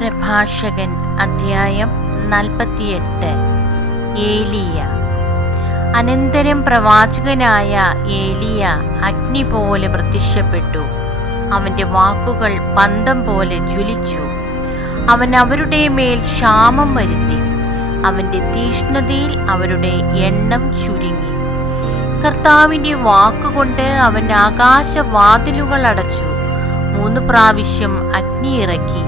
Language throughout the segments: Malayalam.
പ്രഭാഷകൻ അധ്യായം 48. ഏലിയ. അനന്തരം പ്രവാചകനായ ഏലിയ അഗ്നി പോലെ പ്രത്യക്ഷപ്പെട്ടു. അവന്റെ വാക്കുകൾ പന്തം പോലെ ജ്വലിച്ചു. അവൻ അവരുടെ മേൽ ക്ഷാമം വരുത്തി. അവന്റെ തീഷ്ണതയിൽ അവരുടെ എണ്ണം ചുരുങ്ങി. കർത്താവിന്റെ വാക്കുകൊണ്ട് അവൻ ആകാശവാതിലുകൾ അടച്ചു. 3 പ്രാവശ്യം അഗ്നി ഇറക്കി.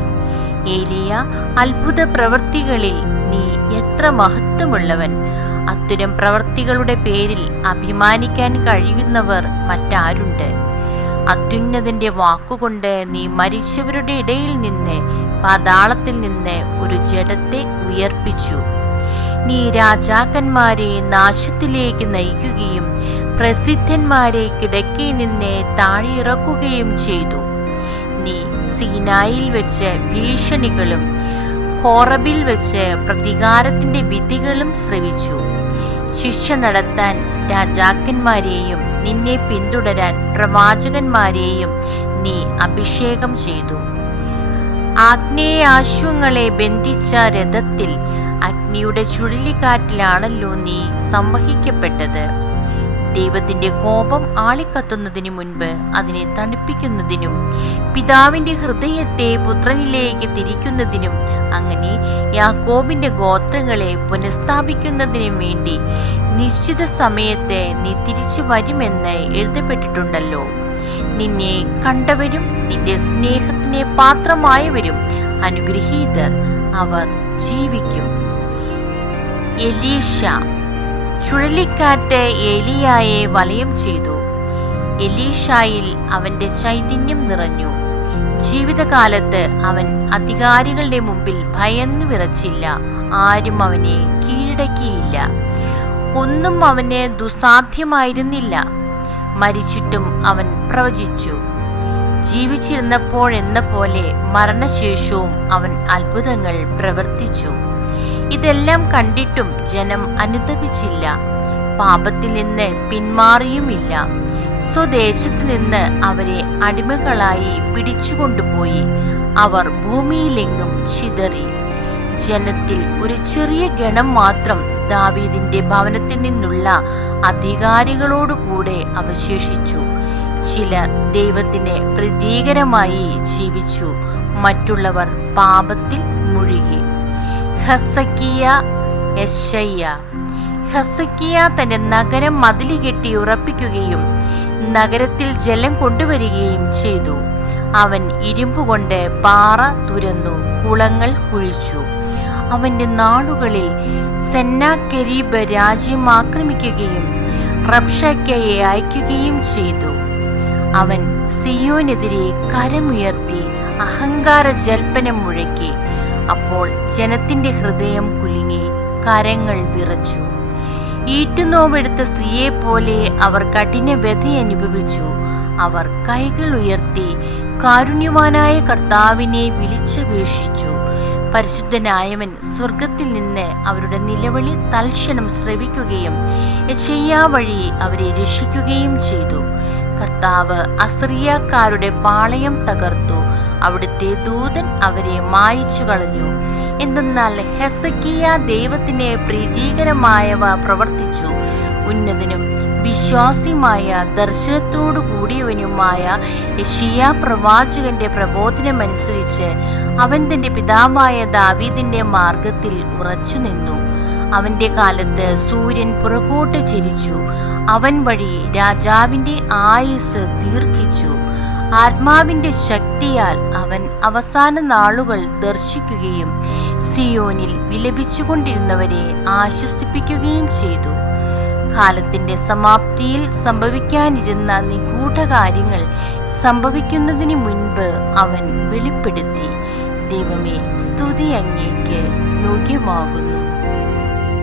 ഏലിയ, അത്ഭുത പ്രവൃത്തികളിൽ നീ എത്ര മഹത്വമുള്ളവൻ! അത്തരം പ്രവൃത്തികളുടെ പേരിൽ അഭിമാനിക്കാൻ കഴിയുന്നവർ മറ്റാരുണ്ട്? അത്യുന്നതന്റെ വാക്കുകൊണ്ട് നീ മരിച്ചവരുടെ ഇടയിൽ നിന്ന്, പാതാളത്തിൽ നിന്ന് ഒരു ജഡത്തെ ഉയർപ്പിച്ചു. നീ രാജാക്കന്മാരെ നാശത്തിലേക്ക് നയിക്കുകയും പ്രസിദ്ധന്മാരെ കിടക്കയിൽ നിന്ന് താഴെ ഇറക്കുകയും ചെയ്തു. നീ സീനായിൽ വെച്ച് ഭീഷണികളും ഹോറബിൽ വെച്ച് പ്രതികാരത്തിന്റെ വിധികളും ശ്രവിച്ചു. ശിക്ഷ നടത്താൻ രാജാക്കന്മാരെയും നിന്നെ പിന്തുടരാൻ പ്രവാചകന്മാരെയും നീ അഭിഷേകം ചെയ്തു. ആഗ്നേയാശ്വങ്ങളെ ബന്ധിച്ച രഥത്തിൽ അഗ്നിയുടെ ചുഴലിക്കാറ്റിലാണല്ലോ നീ സംവഹിക്കപ്പെട്ടത്. ദൈവത്തിന്റെ കോപം ആളിക്കത്തുന്നതിന് മുൻപ് അതിനെ തണുപ്പിക്കുന്നതിനും പിതാവിന്റെ ഹൃദയത്തെ പുത്രനിലേക്ക് തിരിക്കുന്നതിനും അങ്ങനെ യാക്കോബിന്റെ ഗോത്രങ്ങളെ പുനഃസ്ഥാപിക്കുന്നതിനും വേണ്ടി നിശ്ചിത സമയത്ത് നീ തിരിച്ചു വരുമെന്ന് എഴുതപ്പെട്ടിട്ടുണ്ടല്ലോ. നിന്നെ കണ്ടവരും നിന്റെ സ്നേഹത്തിന് പാത്രമായവരും അനുഗ്രഹീതർ, അവർ ജീവിക്കും. എലീഷ. ചുഴലിക്കാറ്റ് ഏലിയായെ വലയം ചെയ്തു. എലീഷായിൽ അവന്റെ ചൈതന്യം നിറഞ്ഞു. ജീവിതകാലത്ത് അവൻ അധികാരികളുടെ മുമ്പിൽ ഭയന്നു വിറച്ചില്ല. ആരും അവനെ കീഴടക്കിയില്ല. ഒന്നും അവന് ദുസ്സാധ്യമായിരുന്നില്ല. മരിച്ചിട്ടും അവൻ പ്രവചിച്ചു. ജീവിച്ചിരുന്നപ്പോഴെന്ന പോലെ മരണശേഷവും അവൻ അത്ഭുതങ്ങൾ പ്രവർത്തിച്ചു. ഇതെല്ലാം കണ്ടിട്ടും ജനം അനുതപിച്ചില്ല. പാപത്തിൽ നിന്ന് പിന്മാറിയുമില്ല. സ്വദേശത്ത് നിന്ന് അവരെ അടിമകളായി പിടിച്ചുകൊണ്ടുപോയി. അവർ ഭൂമിയിലെങ്ങും ചിതറി. ജനത്തിൽ ഒരു ചെറിയ ഗണം മാത്രം ദാവീദിന്റെ ഭവനത്തിൽ നിന്നുള്ള അധികാരികളോടുകൂടെ അവശേഷിച്ചു. ചിലർ ദൈവത്തിന് പ്രതീകരമായി ജീവിച്ചു. മറ്റുള്ളവർ പാപത്തിൽ മുഴുകി. ഹെസക്കിയ. യെശയ്യാ. ഹെസക്കിയ തന്റെ നഗരം മതില് കെട്ടി ഉറപ്പിക്കുകയും നഗരത്തിൽ ജലം കൊണ്ടുവരികയും ചെയ്തു. അവൻ ഇരുമ്പുകൊണ്ട് പാറ തുരന്നു കുളങ്ങൾ കുഴിച്ചു. അവന്റെ നാളുകളിൽ സെന്നാകെരീബ് രാജ്യം ആക്രമിക്കുകയും റബ്ഷക്കയെ അയക്കുകയും ചെയ്തു. അവൻ സിയോനെതിരെ കരമുയർത്തി അഹങ്കാര ജൽപ്പനം മുഴക്കി. അപ്പോൾ ജനത്തിന്റെ ഹൃദയം കുലുങ്ങി, കരങ്ങൾ വിറച്ചു. ഈറ്റുനോവെടുത്ത സ്ത്രീയെപ്പോലെ അവർ കഠിന വ്യഥ അനുഭവിച്ചു. അവർ കൈകൾ ഉയർത്തി കാരുണ്യവാനായ കർത്താവിനെ വിളിച്ചപേക്ഷിച്ചു. പരിശുദ്ധനായവൻ സ്വർഗത്തിൽ നിന്ന് അവരുടെ നിലവിളി തൽക്ഷണം ശ്രവിക്കുകയും യെശയ്യാ വഴി അവരെ രക്ഷിക്കുകയും ചെയ്തു. കർത്താവ് അസറിയാക്കാരുടെ പാളയം തകർത്തു. അവിടുത്തെ ദൂതൻ അവരെ മായിച്ചു കളഞ്ഞു. എന്തെന്നാൽ ഹെസക്കിയ ദൈവത്തിന് പ്രീതികരമായവ പ്രവർത്തിച്ചു. ഉന്നതനും വിശ്വാസിയുമായ ദർശനത്തോടു കൂടിയവനുമായ യെശയ്യാ പ്രവാചകന്റെ പ്രബോധനമനുസരിച്ച് അവൻ തന്റെ പിതാവായ ദാവീദിന്റെ മാർഗത്തിൽ ഉറച്ചു നിന്നു. അവന്റെ കാലത്ത് സൂര്യൻ പുറകോട്ട് ചരിച്ചു. അവൻ വഴി രാജാവിന്റെ ആയുസ് ദീർഘിച്ചു. ആത്മാവിന്റെ ശക്തിയാൽ അവൻ അവസാന നാളുകൾ ദർശിക്കുകയും സിയോനിൽ വിലപിച്ചുകൊണ്ടിരുന്നവരെ ആശ്വസിപ്പിക്കുകയും ചെയ്തു. കാലത്തിന്റെ സമാപ്തിയിൽ സംഭവിക്കാനിരുന്ന നിഗൂഢ കാര്യങ്ങൾ സംഭവിക്കുന്നതിന് മുൻപ് അവൻ വെളിപ്പെടുത്തി. ദൈവമേ, സ്തുതി അങ്ങേക്ക് യോഗ്യമാകുന്നു.